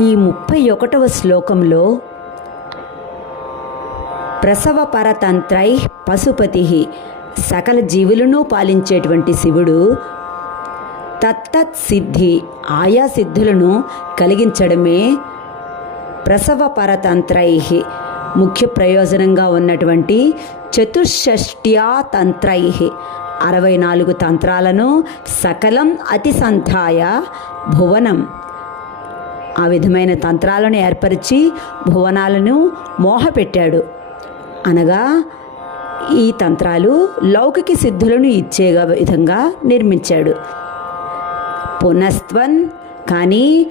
ఈ 31వ శ్లోకంలో ప్రసవ పరతంత్రై పశుపతి సకల జీవులను పాలించేటువంటి శివుడు తత్తత్ సిద్ధి ఆయా సిద్ధులను కలిగించడమే ప్రసవ పరతంత్రై ముఖ్య ప్రయోజనంగా ఉన్నటువంటి చతుషష్ట్యా తంత్రై 64 తంత్రాలను సకలం అతిసంధాయ భువనం ఆ విధమైన తంత్రాలను ఏర్పరిచి భువనాలను మోహపెట్టాడు. అనగా ఈ తంత్రాలు లౌకిక సిద్ధులను ఇచ్చే విధంగా నిర్మించాడు. పునస్త్వన్ కానీ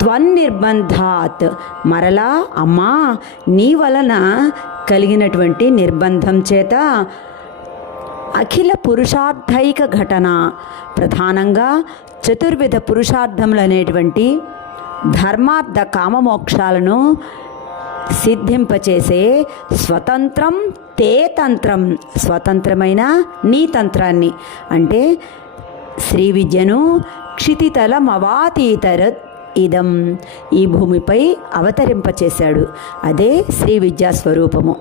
త్వన్నిర్బంధాత్ మరలా అమ్మా నీ వలన కలిగినటువంటి నిర్బంధం చేత అఖిల పురుషార్థైక ఘటన ప్రధానంగా చతుర్విధ పురుషార్థములు అనేటువంటి ధర్మార్థ కామమోక్షాలను సిద్ధింపచేసే స్వతంత్రం తే తంత్రం స్వతంత్రమైన నీ తంత్రాన్ని అంటే శ్రీ విద్యను క్షితితలమవాతీతర ఇదం ఈ భూమిపై అవతరింపచేశాడు. అదే శ్రీ విద్యా స్వరూపము.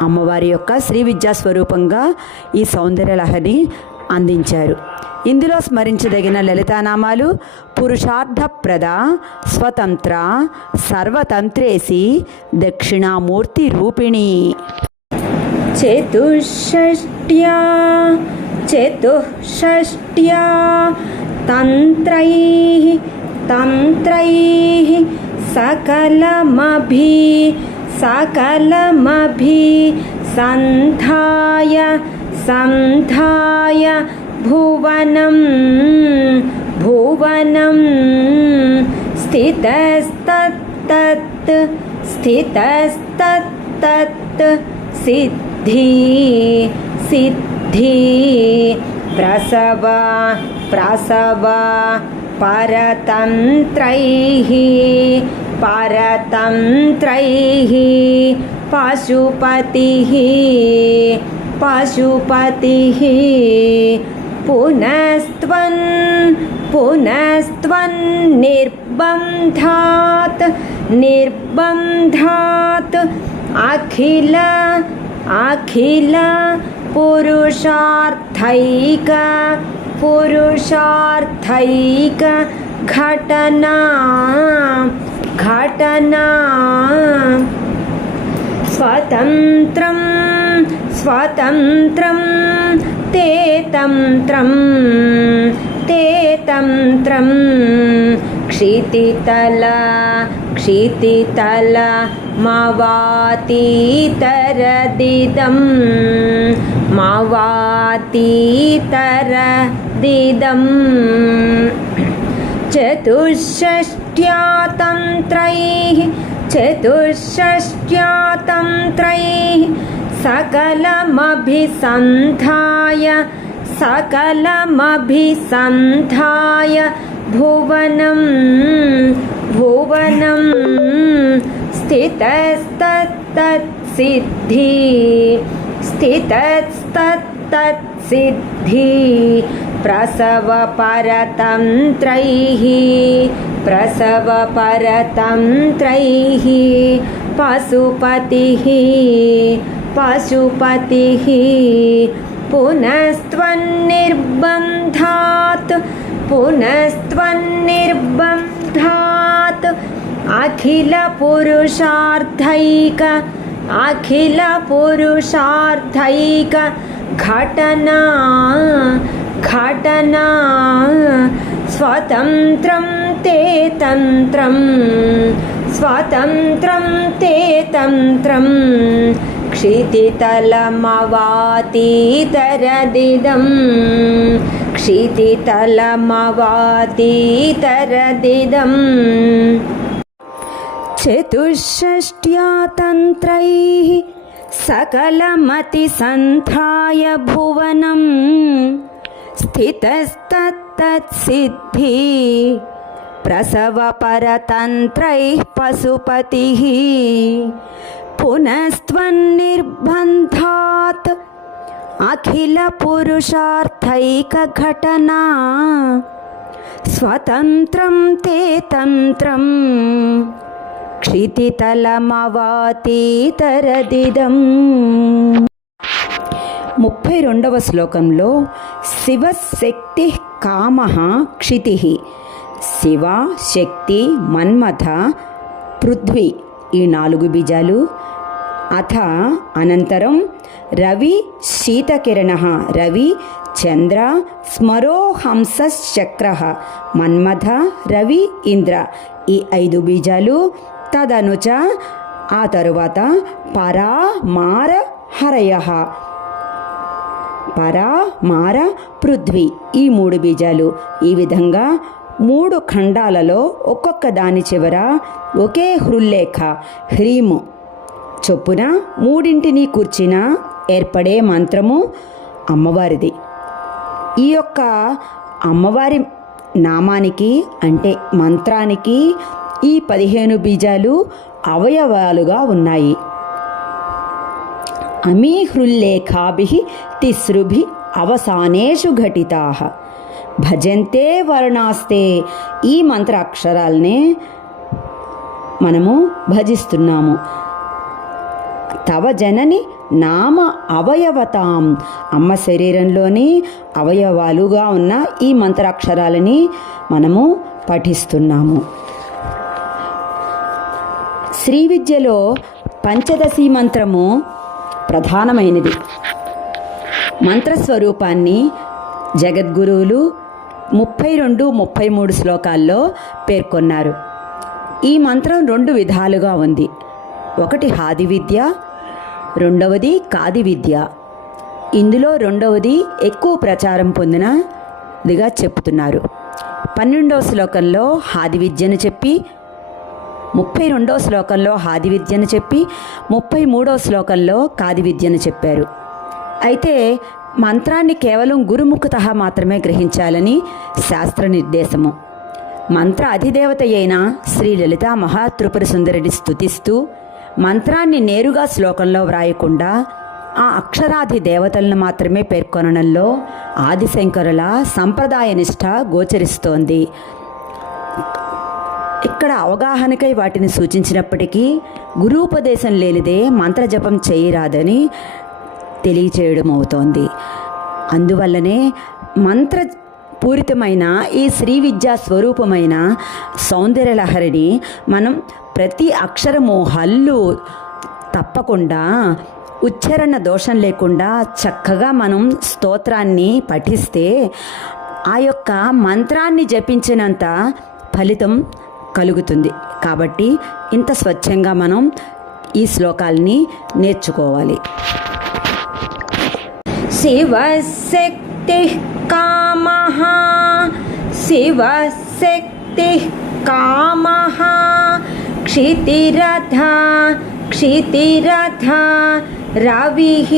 అమ్మవారి యొక్క శ్రీ విద్యా స్వరూపంగా ఈ సౌందర్యలహరిని అందించారు. ఇందులో స్మరించదగిన లలితానామాలు పురుషార్థప్రద, స్వతంత్ర, సర్వతంత్రేసి, దక్షిణామూర్తి రూపిణి. చతుషష్ట్యా తంత్రై సకలమభి సంధాయ భువనం స్థితస్తత్ సిద్ధి ప్రసవ పరతంత్రై పశుపతి పునస్త్వన్ నిర్బంధాత్ అఖిల పురుషార్థైక ఘటనా స్వతంత్రం తే తంత్రం క్షితితల మవాతీతరదిదం చతుషష్ట్యా తంత్రై సకలమభిసంధాయ భువనం స్థితస్తత్ సిద్ధి ప్రసవ పరతంత్రై పశుపతి పునస్త్వన్నిర్బంధాత్ అఖిల పురుషార్థైక ఘటనా స్వతంత్రం తే తంత్రం క్షితితలమవాతీతరదిదం చతుషష్ట్యా తంత్రై సకలమతిసంధాయ భువనం స్థితస్తత్ సిద్ధి ప్రసవ పరతంత్రై పశుపతి పునస్త్వన్నిర్బంధాత్ అఖిల పురుషార్థైక ఘటనా స్వతంత్రం తే తంత్రం క్షితితలమవాతీతరదిదం. 32వ శ్లోకంలో శివశక్తి కామః క్షితిః, శివ శక్తి మన్మథ పృథ్వీ ఈ 4 బీజాలు. అథ అనంతరం రవి శీతకిరణః, రవి చంద్ర స్మరో హంసశ్చక్రః, మన్మథ రవి ఇంద్ర ఈ 5 బీజాలు. తదనుచ ఆ తరువాత పరా మార హరయః, పరా మార పృథ్వీ ఈ 3 బీజాలు. ఈ విధంగా 3 ఖండాలలో ఒక్కొక్క దాని చివర ఒకే హృల్లేఖ హ్రీము చొప్పున 3 కూర్చిన ఏర్పడే మంత్రము అమ్మవారిది. ఈ యొక్క అమ్మవారి నామానికి అంటే మంత్రానికి ఈ 15 బీజాలు అవయవాలుగా ఉన్నాయి. అమీ హృల్లేఖాభిః తిస్రుభిః అవసానేషు ఘటితాః భజంతే వర్ణాస్తే. ఈ మంత్ర అక్షరాలనే మనము భజిస్తున్నాము. తవ జనని నామ అవయవతాం, అమ్మ శరీరంలోని అవయవాలుగా ఉన్న ఈ మంత్రాక్షరాలని మనము పఠిస్తున్నాము. శ్రీ విద్యలో పంచదశి మంత్రము ప్రధానమైనది. మంత్రస్వరూపాన్ని జగద్గురువులు 32, 33 శ్లోకాల్లో పేర్కొన్నారు. ఈ మంత్రం 2 విధాలుగా ఉంది. ఒకటి హాది విద్య, రెండవది కాది విద్య. ఇందులో రెండవది ఎక్కువ ప్రచారం పొందినదిగా చెప్తున్నారు. 12వ శ్లోకంలో హాది విద్యను చెప్పి, 32వ శ్లోకంలో హాది విద్యను చెప్పి, 33వ శ్లోకంలో కాది విద్యను చెప్పారు. అయితే మంత్రాన్ని కేవలం గురుముఖతః మాత్రమే గ్రహించాలని శాస్త్ర నిర్దేశము. మంత్ర అధిదేవత అయిన శ్రీ లలితా మహాత్రిపుర సుందరిని స్తుతిస్తూ మంత్రాన్ని నేరుగా శ్లోకంలో వ్రాయకుండా ఆ అక్షరాది దేవతలను మాత్రమే పేర్కొనడంలో ఆదిశంకరుల సంప్రదాయ నిష్ఠ గోచరిస్తోంది. ఇక్కడ అవగాహనకై వాటిని సూచించినప్పటికీ గురూపదేశం లేనిదే మంత్రజపం చేయరాదని తెలియచేయడం అవుతోంది. అందువల్లనే మంత్రపూరితమైన ఈ శ్రీ విద్యా స్వరూపమైన సౌందర్యలహరిని మనం ప్రతి అక్షరము హల్లు తప్పకుండా ఉచ్చారణ దోషం లేకుండా చక్కగా మనం స్తోత్రాన్ని పఠిస్తే ఆ యొక్క మంత్రాన్ని జపించినంత ఫలితం కలుగుతుంది. కాబట్టి ఇంత స్వచ్ఛంగా మనం ఈ శ్లోకాల్ని నేర్చుకోవాలి. శివశక్తి కామః, శివశక్తి కామః, క్షితిరథ క్షితిరథ, రవిః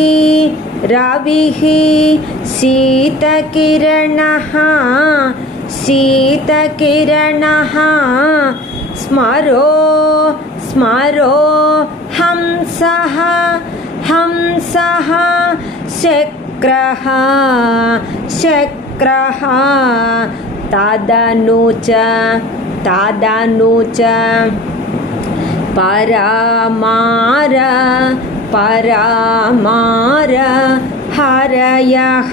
రవిః, శీతకిరణః శీతకిరణః, స్మరో స్మరో హంసః హంసః, శక్రః శక్రః, తదనుచ తదనుచ, పరమార పరమార, హరయః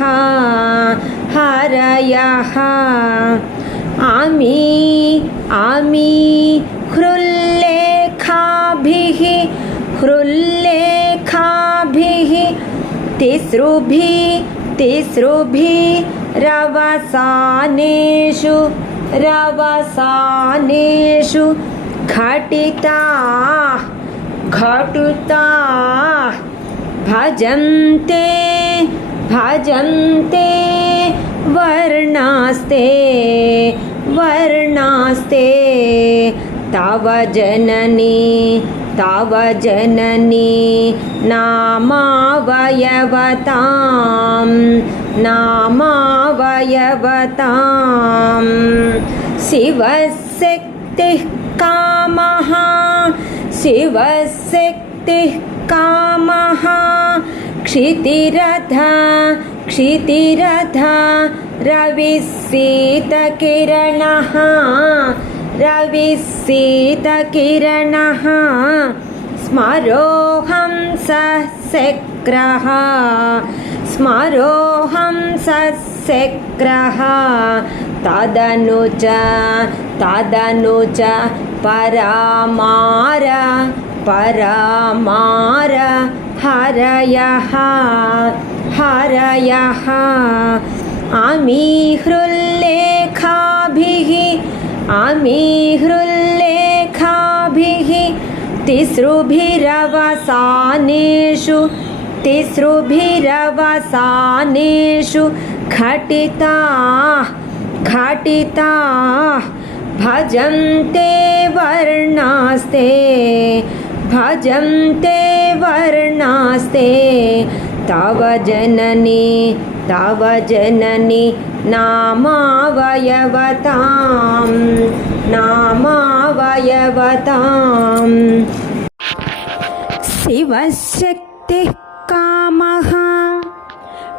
హరయః, అమీ అమీ హృల్లేఖాభిః హృల్లేఖాభిః, తిస్రుభిః తిస్రుభిః, రవసానేషు రవసానేషు, ఘటితాః ఘటితాః, భజంతే భజంతే, వర్ణాస్తే వర్ణాస్తే, తవ జననీ తవ జననీ నామావయవతాం నామావయవతాం. శివశక్తి కామః శివశక్తి కామః, క్షితిరథ क्षितिरथा रविस्सीतकिरणः रविस्सीतकिरणः स्मरोऽहं सस्यग्रः स्मरोऽहं सस्यग्रः तदनु च परामार हरयः हरयः अमीहृल्लेखाभिः तिसृभिरवसानेषु घटिताः भजन्ते वर्णास्ते तव जननी नामावयवताम् शिवशक्तिः कामः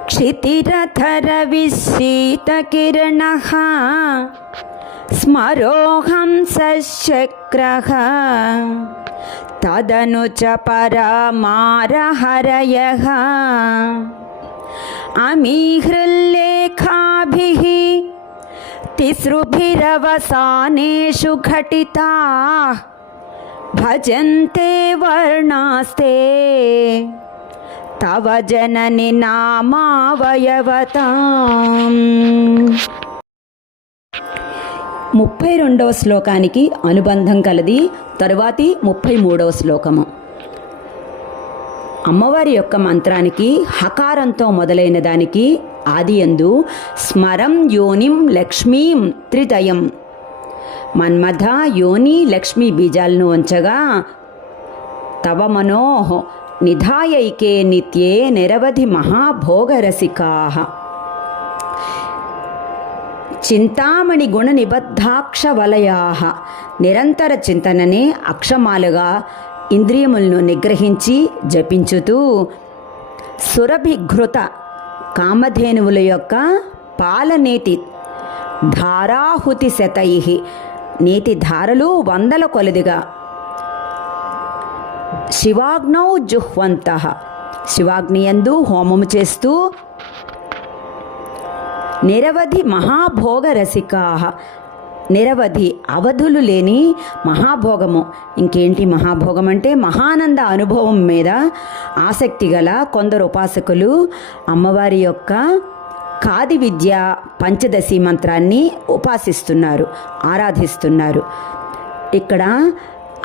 क्षितिरथरविशीतकिरणः स्मरोऽहं सशक्रः तदनु च परमारहरयः अमीहृल्लेखाभिः तिसृभिरवसानेषु घटिताः भजन्ते वर्णास्ते तव जननि नामाవయవతాम्. 32వ శ్లోకానికి అనుబంధం కలది తరువాతి 33వ శ్లోకము. అమ్మవారి యొక్క మంత్రానికి హకారంతో మొదలైన దానికి ఆదియందు స్మరం యోనిం లక్ష్మీం త్రితయం మన్మథ యోని లక్ష్మీ బీజాలను ఉంచగా తవ మనోహ నిధాయైకే నిత్యే నిరవధి మహాభోగరసికాః చింతామణి గుణ నిబద్ధాక్ష వలయాః. నిరంతర చింతననే అక్షమాలుగా ఇంద్రియములను నిగ్రహించి జపించుతూ సురభిఘృత కామధేనువుల యొక్క పాలనేతి ధారాహుతి శతై నీతి ధారలు వందల కొలదిగా శివాగ్నౌ జుహ్వంతః శివాగ్నియందు హోమము చేస్తూ నిరవధి మహాభోగ రసికాః నిరవధి అవధులు లేని మహాభోగము. ఇంకేంటి మహాభోగం అంటే మహానంద అనుభవం మీద ఆసక్తి గల కొందరు ఉపాసకులు అమ్మవారి యొక్క కాది విద్య పంచదశి మంత్రాన్ని ఉపాసిస్తున్నారు, ఆరాధిస్తున్నారు. ఇక్కడ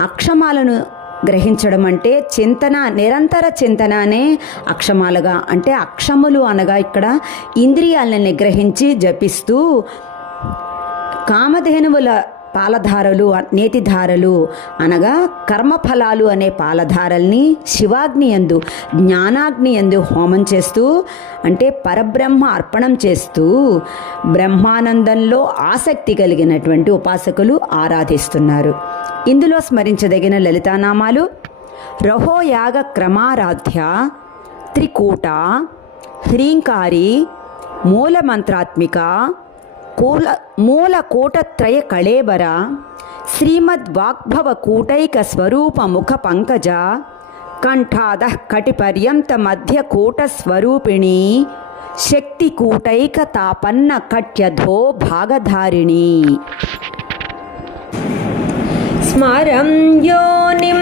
అక్షమాలను గ్రహించడం అంటే చింతన, నిరంతర చింతననే అక్షమాలుగా అంటే అక్షములు అనగా ఇక్కడ ఇంద్రియాలను నిగ్రహించి జపిస్తూ కామధేనువుల పాలధారలు నేతిధారలు అనగా కర్మఫలాలు అనే పాలధారల్ని శివాగ్ని యందు జ్ఞానాగ్ని యందు హోమం చేస్తూ అంటే పరబ్రహ్మ అర్పణం చేస్తూ బ్రహ్మానందంలో ఆసక్తి కలిగినటువంటి ఉపాసకులు ఆరాధిస్తున్నారు. ఇందులో స్మరించదగిన లలితానామాలు రహోయాగ క్రమారాధ్య, త్రికూట, హ్రీంకారి, మూలమంత్రాత్మిక, మూలకూటత్రయ కళేబర, శ్రీమద్వాగ్భవ కూటైక స్వరూప ముఖ పంకజ, కంఠాద కటిపర్యంత మధ్య కూట స్వరూపిణి, శక్తి కూటైక తాపన్న కట్యధో భాగధారిణి. స్మరం యోనిం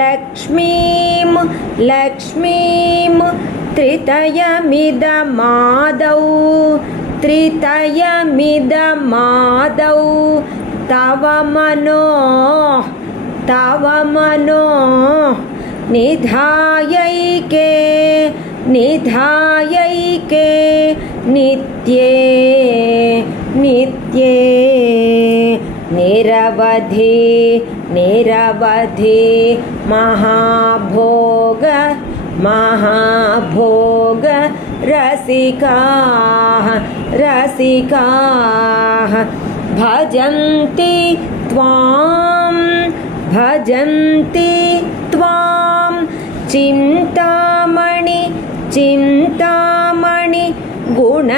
లక్ష్మీం త్రితయమిదమాదౌ తవ మనో నిధాయైకే నిత్యే నిరవధి మహాభోగ రసికాః భజంతి త్వాం चिन्तामणि चिन्तामणि गुणनिबद्धाक्ष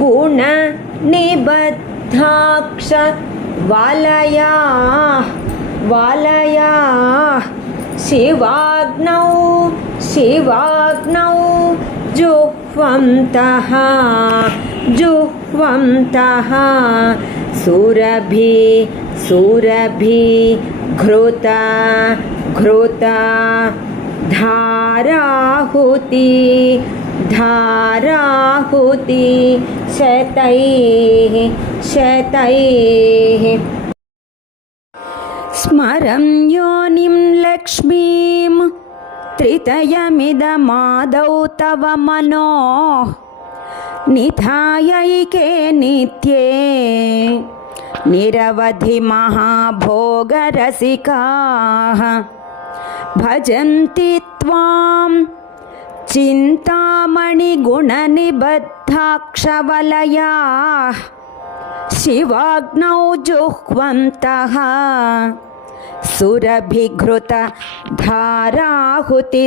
गुणनिबद्धाक्ष वालया वालया शिवाग्नौ शिवाग्नौ जुह्वन्तः जुह्वन्तः सुरभि सुरभि घृता घृता धाराहुति धाराहुति शतैः शतैः स्मरं योनिं लक्ष्मीं त्रितयमिदमादौ तव मनोः निधायैके नित्ये निरवधि महाभोगरसिकाः भजन्ति त्वां चिन्तामणिगुणनिबद्धाक्षवलयाः शिवाग्नौ जुह्वन्तः सुरभिघृत धाराहुतिशतैः।